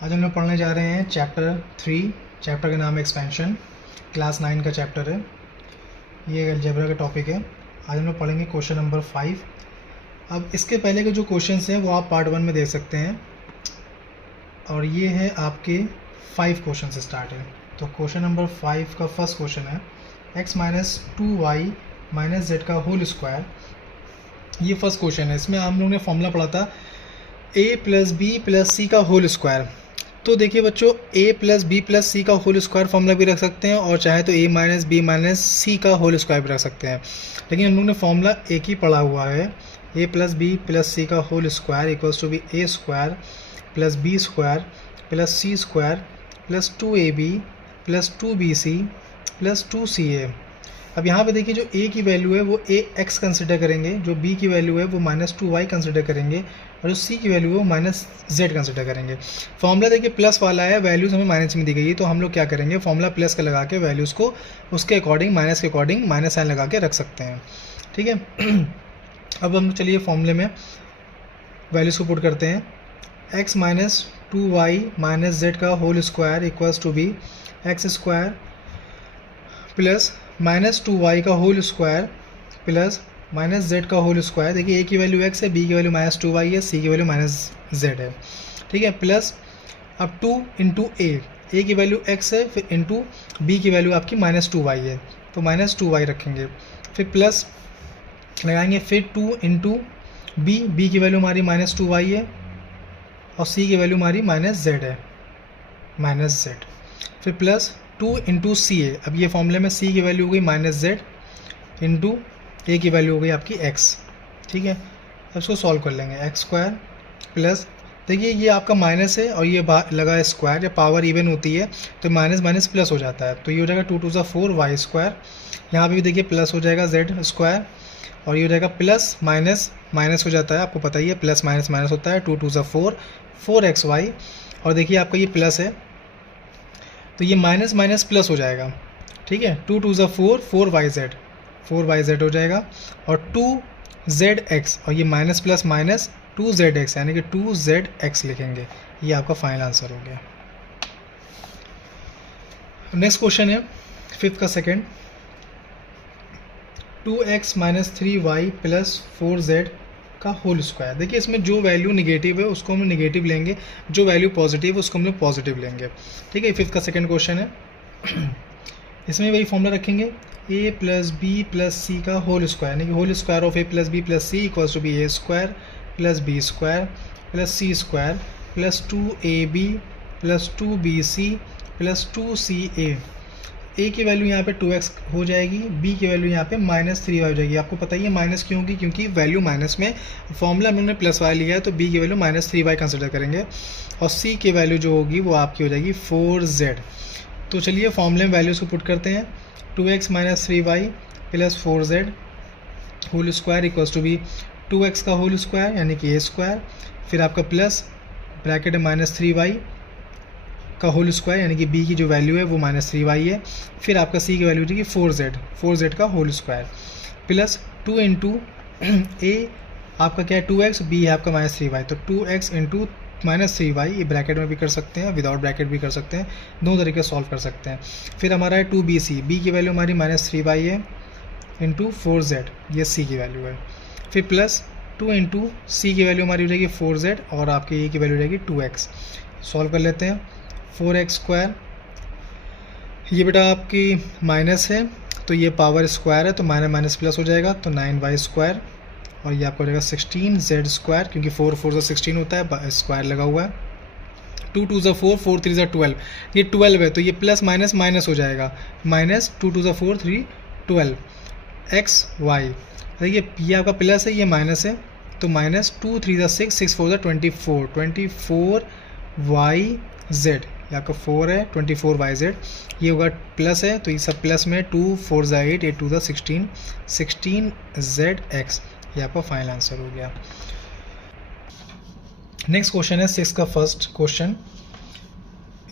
आज हम लोग पढ़ने जा रहे हैं चैप्टर 3। चैप्टर का नाम है एक्सपेंशन, क्लास 9 का चैप्टर है। ये अलजेब्रा का टॉपिक है। आज हम लोग पढ़ेंगे क्वेश्चन नंबर 5। अब इसके पहले के जो क्वेश्चंस हैं वो आप पार्ट 1 में देख सकते हैं, और ये है आपके 5 क्वेश्चन से स्टार्ट है। तो क्वेश्चन नंबर 5 का फर्स्ट क्वेश्चन है x minus 2y minus z का होल स्क्वायर। ये फर्स्ट क्वेश्चन है। इसमें हम लोगों ने फॉर्मूला पढ़ा था a plus B plus C का होल स्क्वायर। तो देखिए बच्चों, a plus B plus C का होल स्क्वायर फॉर्मूला भी रख सकते हैं, और चाहे तो a माइनस बी माइनस सी का होल स्क्वायर भी रख सकते हैं। लेकिन हम लोगों ने फॉर्मूला एक ही पढ़ा हुआ है, a plus B plus C का whole square equals to be a square plus B square plus C square plus 2ab plus 2bc plus 2ca। अब यहाँ पे देखिए, जो a की वैल्यू है वो ax कंसिडर करेंगे, जो b की वैल्यू है वो माइनस 2y कंसिडर करेंगे, और जो c की वैल्यू है वो माइनस z कंसिडर करेंगे। फॉर्मूला देखिए प्लस वाला है, वैल्यूज़ हमें माइनस में दी गई है, तो हम लोग क्या करेंगे, फॉर्मूला प्लस का लगा के वैल्यूज़ को उसके अकॉर्डिंग माइनस के अकॉर्डिंग माइनस साइन लगा के रख सकते हैं। ठीक है। अब हम चलिए फॉर्मूले में वैल्यूज़ को पुट करते हैं। x minus 2y minus z का whole square equals to b x square plus minus 2y का whole square plus minus z का होल स्क्वायर। देखिए a की वैल्यू x है, b की वैल्यू माइनस 2y है, c की वैल्यू माइनस z है। ठीक है। प्लस अब 2 इंटू a की वैल्यू x है, फिर इंटू b की वैल्यू आपकी माइनस 2y है, तो माइनस 2y रखेंगे। फिर प्लस लगाएंगे, फिर 2 इंटू b की वैल्यू हमारी माइनस 2y है, और c की वैल्यू हमारी माइनस z है, माइनस z। फिर प्लस 2 इंटू सी ए। अब ये फॉर्मूले में c की वैल्यू हो गई माइनस जेड, इंटू a की वैल्यू हो गई आपकी x। ठीक है। अब इसको सॉल्व कर लेंगे। एक्स स्क्वायर प्लस, देखिए ये आपका माइनस है और ये लगा है स्क्वायर, या पावर इवन होती है तो माइनस माइनस प्लस हो जाता है, तो ये हो जाएगा 2 2 4 वाई स्क्वायर। यहाँ पे भी देखिए प्लस हो जाएगा जेड स्क्वायर, और ये हो जाएगा प्लस माइनस माइनस हो जाता है, आपको पता ही है प्लस माइनस माइनस होता है। 2 2 4 4xy, और देखिए आपका ये प्लस है तो ये माइनस माइनस प्लस हो जाएगा। ठीक है। 2 2 4 4yz हो जाएगा, और 2zx, और ये माइनस प्लस माइनस 2zx, यानी कि 2zx लिखेंगे। ये आपका फाइनल आंसर हो गया। नेक्स्ट क्वेश्चन है फिफ्थ का second, 2x minus 3y plus 4z का होल स्क्वायर। देखिए इसमें जो वैल्यू निगेटिव है उसको हम निगेटिव लेंगे, जो वैल्यू पॉजिटिव है उसको हम लोग पॉजिटिव लेंगे। ठीक है। फिफ्थ का सेकंड क्वेश्चन है। इसमें वही फॉर्मूला रखेंगे, a plus B plus C का होल स्क्वायर, यानी कि whole square of a plus B plus C equals to be a square plus B square plus C square plus 2ab plus 2bc plus 2ca। a की value यहाँ पे 2x हो जाएगी, b की value यहाँ पे माइनस 3y हो जाएगी। आपको पता ही है माइनस क्यों होगी, क्योंकि वैल्यू माइनस में फॉर्मूला हमने प्लस वाई लिया है, तो b की वैल्यू माइनस 3y कंसिडर करेंगे, और c की वैल्यू जो होगी वो आपकी हो जाएगी 4z। तो चलिए फॉर्मूले में वैल्यूज़ को पुट करते हैं। 2x minus 3y plus 4z whole square equals to be 2x का होल स्क्वायर, यानी कि a स्क्वायर, फिर आपका प्लस ब्रैकेट है माइनस 3y का होल स्क्वायर, यानी कि b की जो वैल्यू है वो माइनस 3y है, फिर आपका c की वैल्यू थी 4z का whole square, plus 2 into a आपका क्या है 2x, b है आपका माइनस 3y, तो 2x इंटू माइनस 3y, ये ब्रैकेट में भी कर सकते हैं, विदाउट ब्रैकेट भी कर सकते हैं, दो तरीके सॉल्व कर सकते हैं। फिर हमारा है 2bc, b की वैल्यू हमारी माइनस 3y है इंटू 4z, ये c की वैल्यू है, फिर प्लस 2 इंटू c की वैल्यू हमारी हो जाएगी 4z, और आपकी a की वैल्यू हो जाएगी 2x। सॉल्व कर लेते हैं। 4x स्क्वायर, ये बेटा आपकी माइनस है तो ये पावर स्क्वायर है, तो माइनस माइनस प्लस हो जाएगा, तो 9y स्क्वायर, और ये आपको हो जाएगा 16z स्क्वायर, क्योंकि 4 4 से 16 होता है, स्क्वायर लगा हुआ है। 2 2 4 4 3 12, ये 12 है तो ये प्लस माइनस माइनस हो जाएगा, माइनस 2 2 4 3 12 x y। देखिए ये आपका प्लस है, ये माइनस है, तो माइनस 2 3 6 6 4 24 y z, ये आपका 4 है, 24yz, ये होगा प्लस है, तो ये सब प्लस में 2 4 8 8 2 16 16zx, ये आपका फाइनल आंसर हो गया। नेक्स्ट क्वेश्चन है 6 का फर्स्ट क्वेश्चन,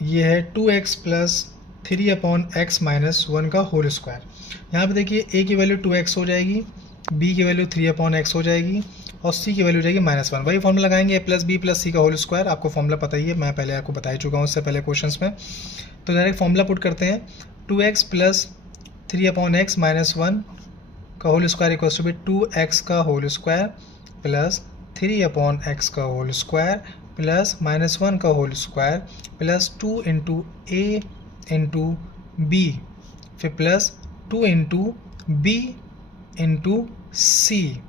ये है 2x plus 3 upon x minus 1 का होल स्क्वायर। यहाँ पे देखिए a की वैल्यू 2x हो जाएगी, बी की वैल्यू 3/x हो जाएगी और सी की वैल्यू हो जाएगी -1। वही फॉर्मूला लगाएंगे ए प्लस बी प्लस सी का होल स्क्वायर, आपको फॉर्मूला पता ही है, मैं पहले आपको बता ही चुका हूँ इससे पहले क्वेश्चंस में। तो डायरेक्ट फॉर्मूला पुट करते हैं, 2x प्लस 3/x -1 का whole square equals to be 2x का होल स्क्वायर प्लस 3/x का होल स्क्वायर प्लस -1 का होल स्क्वायर प्लस 2 इंटू ए इंटू बी, फिर प्लस 2 इंटू बी इंटू सी,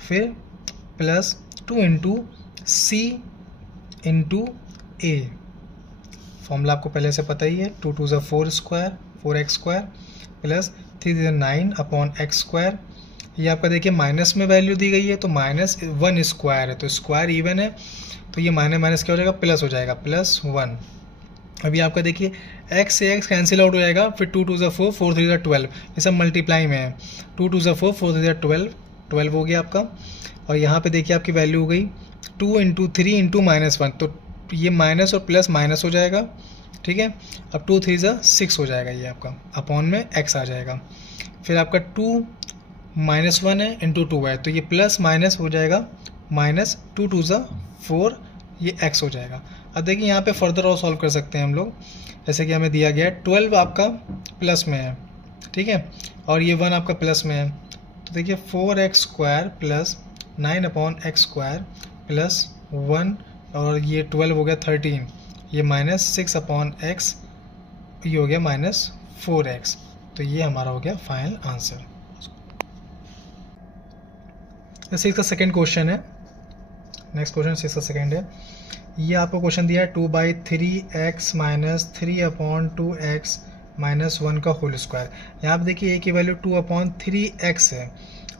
फिर प्लस 2 इंटू सी into ए। Formula आपको पहले से पता ही है, 2 2 ज़ा 4 square 4x square plus 3 3 9/x square. ये आपका देखिए माइनस में वैल्यू दी गई है तो -1 स्क्वायर है, तो स्क्वायर इवन है, तो ये माइनस माइनस क्या हो जाएगा, प्लस हो जाएगा, +1। अभी आपका देखिए x से x कैंसिल आउट हो जाएगा, फिर 2 2 ज़ा 4 4 3 ज़ा 12, ये सब मल्टीप्लाई में है, 2 2 ज़ा 4 4 3 ज़ा 12 हो गया आपका। और यहाँ पे देखिए आपकी वैल्यू हो गई 2 इंटू 3 इंटू -1, तो ये माइनस और प्लस माइनस हो जाएगा, ठीक है। अब 2 3 ज़ा 6 हो जाएगा, ये आपका अपॉन में x आ जाएगा। फिर आपका 2 -1 है इंटू 2 है, तो ये प्लस माइनस हो जाएगा, -2 2 ज़ा 4, ये x हो जाएगा। अब देखिए यहाँ पे फर्दर और सॉल्व कर सकते हैं हम लोग, जैसे कि हमें दिया गया है 12 आपका प्लस में है, ठीक है, और ये 1 आपका प्लस में है, तो देखिए 4x square plus 9/x square plus 1 और ये 12 हो गया 13, ये -6/x, ये हो गया -4x। तो ये हमारा हो गया फाइनल आंसर। जैसे इसका सेकेंड क्वेश्चन है, नेक्स्ट क्वेश्चन 6 का सेकेंड है। ये आपको क्वेश्चन दिया है 2/3x - 3/2x - 1 का होल स्क्वायर। यहाँ पे देखिए a की वैल्यू 2/3x है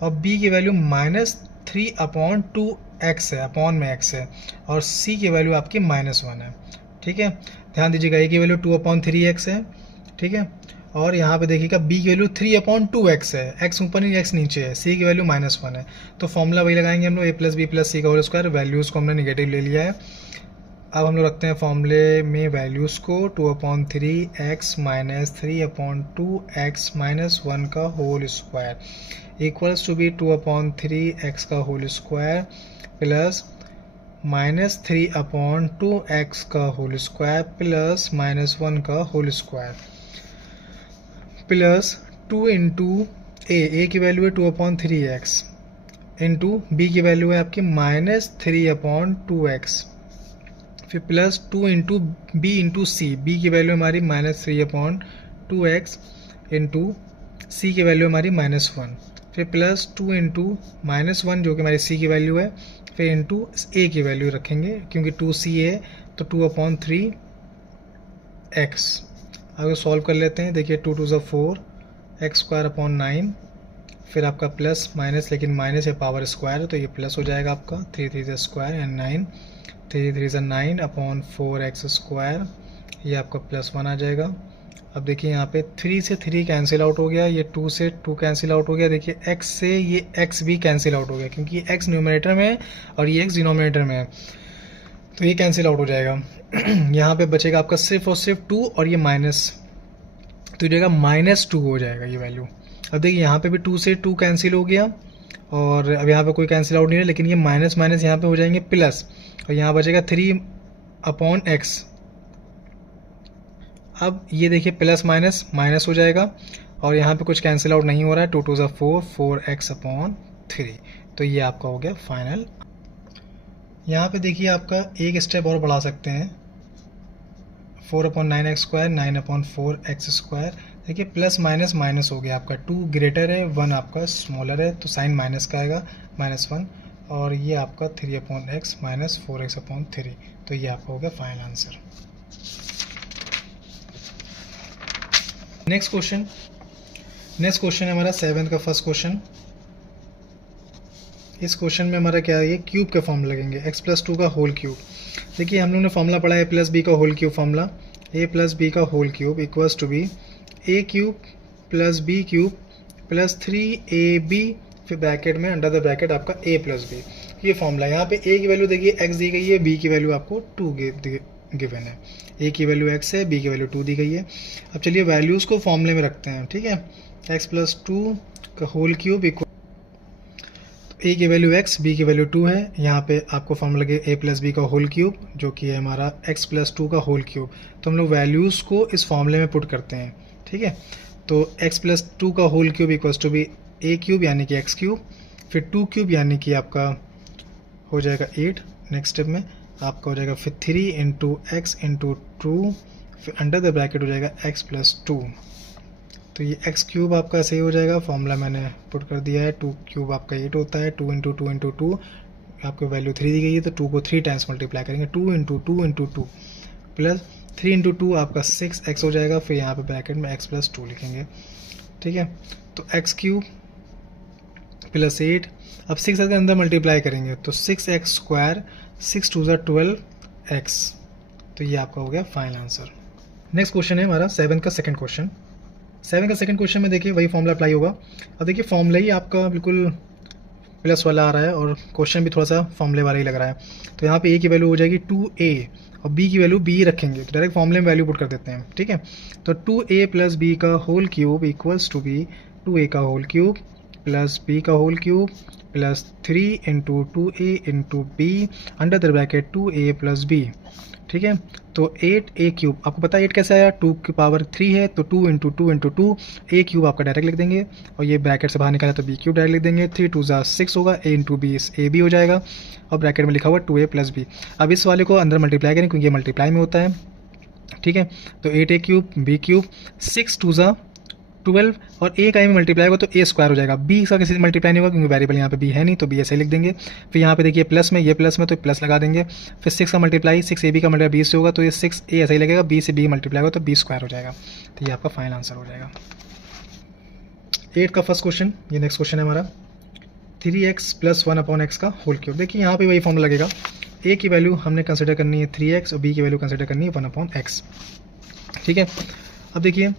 और b की वैल्यू -3/2x है, अपॉन में x है, और c की वैल्यू आपकी -1 है, ठीक है। ध्यान दीजिएगा a की वैल्यू 2/3x है, ठीक है, और यहाँ पे देखिएगा b की वैल्यू 3/2x है, x ऊपर नहीं x नीचे है, c की वैल्यू -1 है। तो फॉर्मूला वही लगाएंगे हम लोग, a plus B plus C का होल स्क्वायर, वैल्यूज़ को हमने निगेटिव ले लिया है। अब हम लोग रखते हैं फॉर्मूले में वैल्यूज़ को, 2/3x - 3/2x - 1 का होल स्क्वायर इक्वल्स टू बी 2/3x का होल स्क्वायर प्लस -3/2x का होल स्क्वायर प्लस -1 का होल स्क्वायर प्लस 2 इंटू ए की वैल्यू है 2/3x इंटू बी की वैल्यू है आपकी -3/2x, फिर प्लस 2 इंटू बी इंटू सी, बी की वैल्यू हमारी -3/2x इंटू सी की वैल्यू हमारी -1, फिर प्लस 2 इंटू -1 जो कि हमारी सी की वैल्यू है, फिर इंटू ए की वैल्यू रखेंगे क्योंकि 2c है, तो 2/3x। अगर सॉल्व कर लेते हैं, देखिए 2 2 ज़ा 4 x स्क्वायर अपॉन 9, फिर आपका प्लस माइनस, लेकिन माइनस है पावर स्क्वायर, तो ये प्लस हो जाएगा आपका 3 3 ज़ा स्क्वायर एंड 9, 3 3 ज़ा 9 अपॉन 4x स्क्वायर, ये आपका +1 आ जाएगा। अब देखिए यहाँ पे 3 से 3 कैंसिल आउट हो गया, ये 2 से 2 कैंसिल आउट हो गया, देखिए x से ये x भी कैंसिल आउट हो गया क्योंकि x न्यूमरेटर में है और ये x डिनोमिनेटर में है, तो ये कैंसिल आउट हो जाएगा। यहाँ पे बचेगा आपका सिर्फ और सिर्फ 2 और ये माइनस, तो ये -2 हो जाएगा ये वैल्यू। अब देखिए यहाँ पे भी 2 से 2 कैंसिल हो गया और अब यहाँ पे कोई कैंसिल आउट नहीं है, लेकिन ये माइनस माइनस यहाँ पे हो जाएंगे प्लस, और यहाँ बचेगा 3/x। अब ये देखिए प्लस माइनस माइनस हो जाएगा और यहाँ पे कुछ कैंसिल आउट नहीं हो रहा है, 2 2 ज़ा 4 4x/3, तो ये आपका हो गया फाइनल। यहाँ पे देखिए आपका एक स्टेप और बढ़ा सकते हैं, 4/9x स्क्वायर 9/4x स्क्वायर, देखिए प्लस माइनस माइनस हो गया आपका, 2 ग्रेटर है 1 आपका स्मॉलर है, तो साइन माइनस का आएगा -1, और ये आपका 3/x - 4x/3, तो ये आपका हो गया फाइनल आंसर। नेक्स्ट क्वेश्चन है हमारा 7th का फर्स्ट क्वेश्चन। इस क्वेश्चन में हमारा क्या है, ये क्यूब के फॉर्म लगेंगे, x + 2 का होल क्यूब। देखिए हम लोग ने फॉर्मूला पढ़ा है a + b का whole cube formula, a + b का whole cube equals to be a³ + b³ + 3ab, फिर ब्रैकेट में अंडर द ब्रैकेट आपका a + b, ये फॉर्मूला। यहाँ पे a की वैल्यू देखिए x दी गई है, b की वैल्यू आपको 2 गिवन है, a की वैल्यू x है, b की वैल्यू 2 दी गई है। अब चलिए वैल्यूज़ को फॉर्मूले में रखते हैं, ठीक है। x + 2 का होल क्यूब इक्वल ए की वैल्यू x, b की वैल्यू 2 है। यहाँ पे आपको फॉर्मूला लगे a प्लस बी का होल क्यूब, जो कि है हमारा x प्लस 2 का होल क्यूब। तो हम लोग वैल्यूज़ को इस फॉर्मूले में पुट करते हैं, ठीक है। तो x प्लस 2 का whole cube equals to be a cube यानी कि x क्यूब, फिर 2 क्यूब यानी कि आपका हो जाएगा 8। नेक्स्ट स्टेप में आपका हो जाएगा फिर 3 इंटू एक्स इंटू 2, फिर अंडर द ब्रैकेट हो जाएगा x प्लस 2। तो ये x क्यूब आपका सही हो जाएगा, फॉर्मूला मैंने पुट कर दिया है। 2 क्यूब आपका 8 होता है, 2 इंटू 2 इंटू 2, आपको वैल्यू 3 दी गई है तो 2 को 3 टाइम्स मल्टीप्लाई करेंगे, 2 इंटू 2 इंटू 2 प्लस 3 इंटू 2 आपका 6x हो जाएगा। फिर यहाँ पे ब्रैकेट में x प्लस 2 लिखेंगे, ठीक है। तो x क्यूब प्लस 8, अब 6 के अंदर मल्टीप्लाई करेंगे तो 6x स्क्वायर, 6 2 12x। तो ये आपका हो गया फाइनल आंसर। नेक्स्ट क्वेश्चन है हमारा 7 का सेकंड क्वेश्चन। 7 का सेकंड क्वेश्चन में देखिए वही फॉर्मूला अप्लाई होगा। अब देखिए फॉर्मूला ही आपका बिल्कुल प्लस वाला आ रहा है और क्वेश्चन भी थोड़ा सा फॉर्मूले वाला ही लग रहा है। तो यहाँ पे a की वैल्यू हो जाएगी 2a और b की वैल्यू b रखेंगे, तो डायरेक्ट फॉर्मूले में वैल्यू पुट कर देते हैं, ठीक है। तो 2a प्लस b का whole cube equals to be 2a का होल क्यूब प्लस b का whole cube plus 3 into 2a into b under the bracket 2a plus b, ठीक है। तो 8a क्यूब आपको पता है 8 कैसे आया, 2 की पावर 3 है तो 2 इंटू 2 इंटू 2, a क्यूब आपका डायरेक्ट लिख देंगे और ये ब्रैकेट से बाहर निकाला तो b क्यूब डायरेक्ट लिख देंगे। 3 2 6 होगा, a into b a b हो जाएगा और ब्रैकेट में लिखा हुआ 2a प्लस b। अब इस वाले को अंदर मल्टीप्लाई करें क्योंकि ये मल्टीप्लाई में होता है, ठीक है। तो 8a क्यूब b क्यूब, 6 2 12 और a का में मल्टीप्लाई होगा तो a स्क्वायर हो जाएगा। b का किसी से मल्टीप्लाई नहीं होगा क्योंकि वेरिएबल यहाँ पे b है नहीं, तो b ऐसे लिख देंगे। फिर यहाँ पे देखिए प्लस में, ये प्लस में तो प्लस लगा देंगे। फिर 6 का मल्टीप्लाई 6ab का मल्टीप्लाई b से होगा तो ये 6a ऐसा ही लगेगा, b से b मल्टीप्लाई होगा तो b स्क्वायर हो जाएगा। तो ये आपका फाइनल आंसर हो जाएगा 8 का फर्स्ट क्वेश्चन। ये नेक्स्ट क्वेश्चन है हमारा 3x प्लस 1/x का होल क्यूब। देखिए यहाँ पे वही फॉर्मूला लगेगा, a की वैल्यू हमने कंसिडर करनी है 3x और b की वैल्यू कंसिडर करनी है 1/x, ठीक है। अब देखिए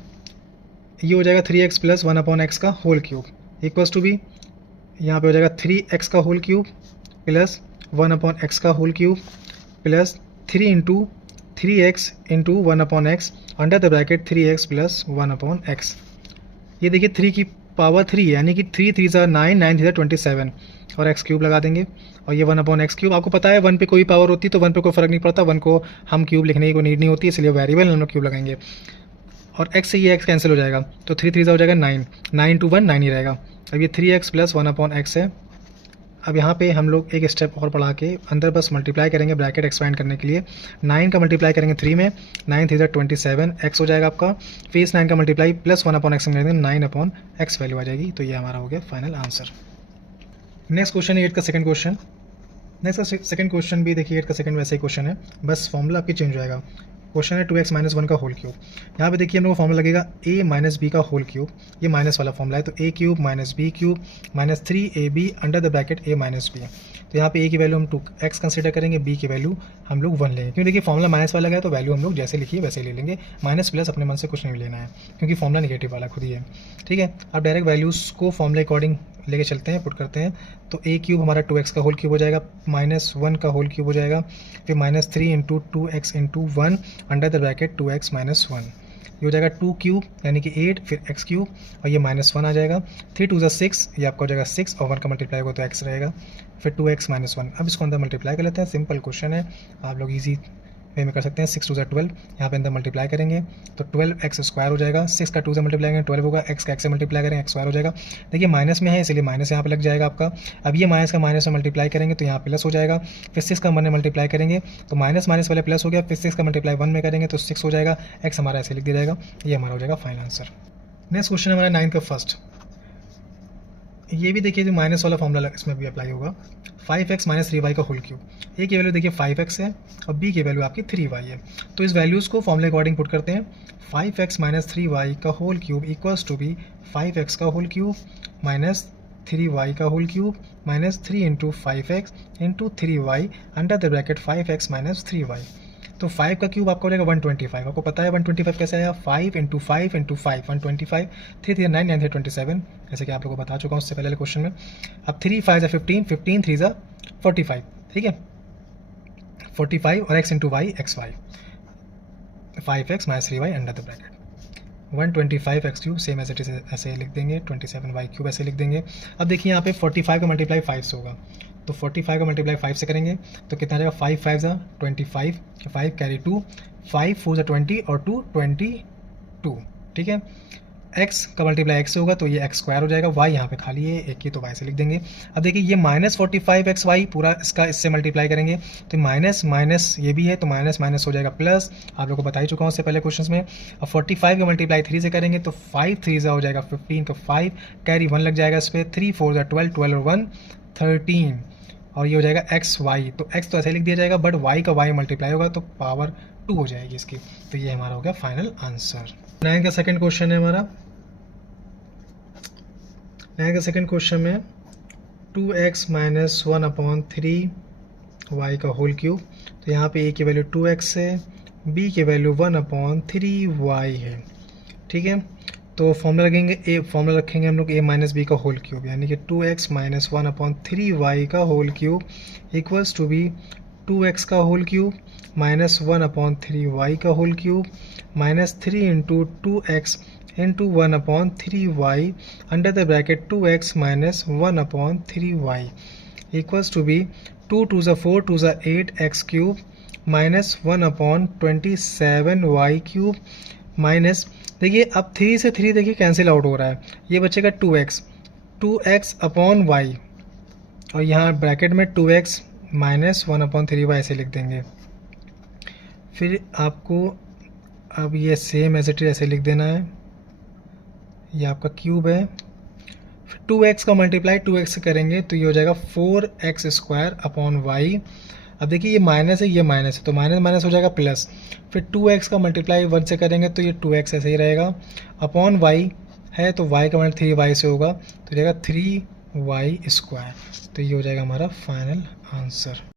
ये हो जाएगा 3x प्लस 1/x का whole cube equals to be, यहाँ पे हो जाएगा 3x का होल क्यूब प्लस 1/x का whole cube plus 3 into 3x into 1/x under the bracket 3x plus 1/x। ये देखिए 3 की पावर 3 है यानी कि 3 3 9, 9 3 27 और x क्यूब लगा देंगे और ये 1/x क्यूब। आपको पता है 1 पे कोई पावर होती है तो 1 पे कोई फर्क नहीं पड़ता, 1 को हम क्यूब लिखने की कोई नीड नहीं होती, इसलिए वेरिएबल हम लोग क्यूब लगाएंगे और x से ये x कैंसिल हो जाएगा तो 3 3 हो जाएगा 9, 9 टू 1 9 ही रहेगा। अब ये 3x प्लस 1/x है। अब यहाँ पे हम लोग एक स्टेप और बढ़ा के अंदर बस मल्टीप्लाई करेंगे ब्रैकेट एक्सपेंड करने के लिए। 9 का मल्टीप्लाई करेंगे 3 में, 9 3 27 x हो जाएगा आपका। फिर इस 9 का मल्टीप्लाई प्लस 1/x में करेंगे, 9/x वैल्यू आ जाएगी। तो ये हमारा हो गया फाइनल आंसर। नेक्स्ट क्वेश्चन है 8 का सेकंड क्वेश्चन। नेक्स्ट का सेकंड क्वेश्चन भी देखिए 8 का सेकंड वैसे ही क्वेश्चन है, बस फॉर्मूला आपकी चेंज हो जाएगा। क्वेश्चन है 2x माइनस 1 का होल क्यूब। यहाँ पे देखिए हम लोग को फॉर्मूला लगेगा a माइनस बी का होल क्यूब, ये माइनस वाला फॉर्मूला है तो a cube minus b cube minus 3ab under the bracket a minus b. तो यहाँ पे a की वैल्यू हम 2x कंसिडर करेंगे, b की वैल्यू हम लोग 1 लेंगे क्योंकि देखिए फॉर्मूला माइनस वाला है तो वैल्यू हम लोग जैसे लिखिए वैसे ले लेंगे। माइनस प्लस अपने मन से कुछ नहीं लेना है क्योंकि फॉर्मूला नेगेटिव वाला खुद ही है, ठीक है। अब डायरेक्ट वैल्यूज़ को फॉर्मूला अकॉर्डिंग लेके चलते हैं, पुट करते हैं। तो a क्यूब हमारा 2x का होल क्यूब हो जाएगा, माइनस 1 का होल क्यूब हो जाएगा, फिर minus 3 into 2x into 1 under the bracket 2x minus 1। ये हो जाएगा 2 क्यूब यानी कि 8, फिर x क्यूब और ये माइनस 1 आ जाएगा। 3 2 6, ये आपका हो जाएगा 6 और 1 का मल्टीप्लाई होगा तो x रहेगा, फिर 2x माइनस 1। अब इसको अंदर मल्टीप्लाई कर लेते हैं, सिंपल क्वेश्चन है, आप लोग ईजी वे में कर सकते हैं। 6 2 12, यहाँ पे अंदर मल्टीप्लाई करेंगे तो 12x स्क्वायर हो जाएगा। 6 का 2 से मल्टीप्लाई करेंगे 12 होगा, x का x से मल्टीप्लाई करेंगे x स्क्वायर हो जाएगा। देखिए माइनस में है इसलिए माइनस यहाँ पे लग जाएगा आपका। अब ये माइनस का माइनस में मल्टीप्लाई करेंगे तो यहाँ प्लस हो जाएगा। फिर 6 का 1 में मल्टीप्लाई करेंगे तो माइनस माइनस वाले प्लस हो गया, फिर 6 का मल्टीप्लाई 1 में करेंगे तो 6 हो जाएगा, x हमारा ऐसे लिख दिया जाएगा। ये हमारा हो जाएगा फाइनल आंसर। नेक्स्ट क्वेश्चन हमारा 9 का फर्स्ट। ये भी देखिए जो माइनस वाला फॉर्मूला इसमें भी अप्लाई होगा। 5x माइनस 3y का होल क्यूब, ए की वैल्यू देखिए 5x है और b की वैल्यू आपकी 3y है। तो इस वैल्यूज़ को फॉर्मूले अकॉर्डिंग पुट करते हैं। 5x माइनस 3y का whole cube equals to be 5x का होल क्यूब माइनस 3y का whole cube minus 3 into 5x into 3y under the bracket 5x minus 3y। तो 5 का क्यूब आपको हो जाएगा 125। आपको पता है 125 कैसे आया, 5 इंटू 5 इंटू 5 125, 3 3 9 9 27, जैसे कि आप लोगों को बता चुका हूँ उससे पहले क्वेश्चन में। अब 3 5 15, 15 3 45, ठीक है 45 और x into y x y 5x minus 3y under the bracket. 125x³ same as it is ऐसे लिख देंगे, 27y³ ऐसे लिख देंगे। अब देखिए यहाँ पे 45 का मल्टीप्लाई 5 से होगा, तो 45 का मल्टीप्लाई 5 से करेंगे तो कितना आ जाएगा, 5 5 25, 5 कैरी 2, 5 4 20 और 2 22, ठीक है। x का मल्टीप्लाई x से होगा तो ये x² हो जाएगा, y यहाँ पे खाली है एक ही तो y से लिख देंगे। अब देखिए ये -45xy पूरा इसका इससे मल्टीप्लाई करेंगे तो माइनस माइनस ये भी है तो माइनस माइनस हो जाएगा प्लस, आप लोगों को बता ही चुका हूँ उससे पहले क्वेश्चन में। अब 45 का मल्टीप्लाई 3 से करेंगे तो 5 3 हो जाएगा 15 का 5 कैरी 1 लग जाएगा इस पर, 3 4 12 12 और 1 13 और ये हो जाएगा xy, तो x तो ऐसे लिख दिया जाएगा बट y का y मल्टीप्लाई होगा तो पावर 2 हो जाएगी इसकी, तो ये हमारा हो गया फाइनल आंसर। 9 का सेकंड क्वेश्चन है हमारा। 9 का सेकंड क्वेश्चन में 2x - 1/3 y का होल क्यूब, तो यहाँ पे a की वैल्यू 2x है, b की वैल्यू 1/3y है, ठीक है। तो फॉर्मूला रखेंगे हम लोग a - b का होल क्यूब, यानी कि 2x - 1/3y का whole cube equals to be 2x का होल क्यूब माइनस 1/3y का whole cube minus 3 × 2x × 1/3y under the bracket 2x - 1/3y equals to be 2 2 4 2 8 x³ minus 1/27y³ minus, देखिए अब 3 से 3 देखिए cancel out हो रहा है, ये बचेगा 2x/y और यहाँ ब्रैकेट में 2x - 1/3y ऐसे लिख देंगे। फिर आपको अब ये सेम एज इट इज ऐसे लिख देना है, ये आपका क्यूब है। फिर 2x का मल्टीप्लाई 2x से करेंगे तो ये हो जाएगा 4x² y। अब देखिए ये माइनस है ये माइनस है तो माइनस माइनस हो जाएगा प्लस, फिर 2x का मल्टीप्लाई 1 से करेंगे तो ये 2x ऐसे ही रहेगा, अपॉन y है तो y का मल्टीप्लाई 3y से होगा तो रहेगा 3y², तो ये हो जाएगा हमारा फाइनल आंसर।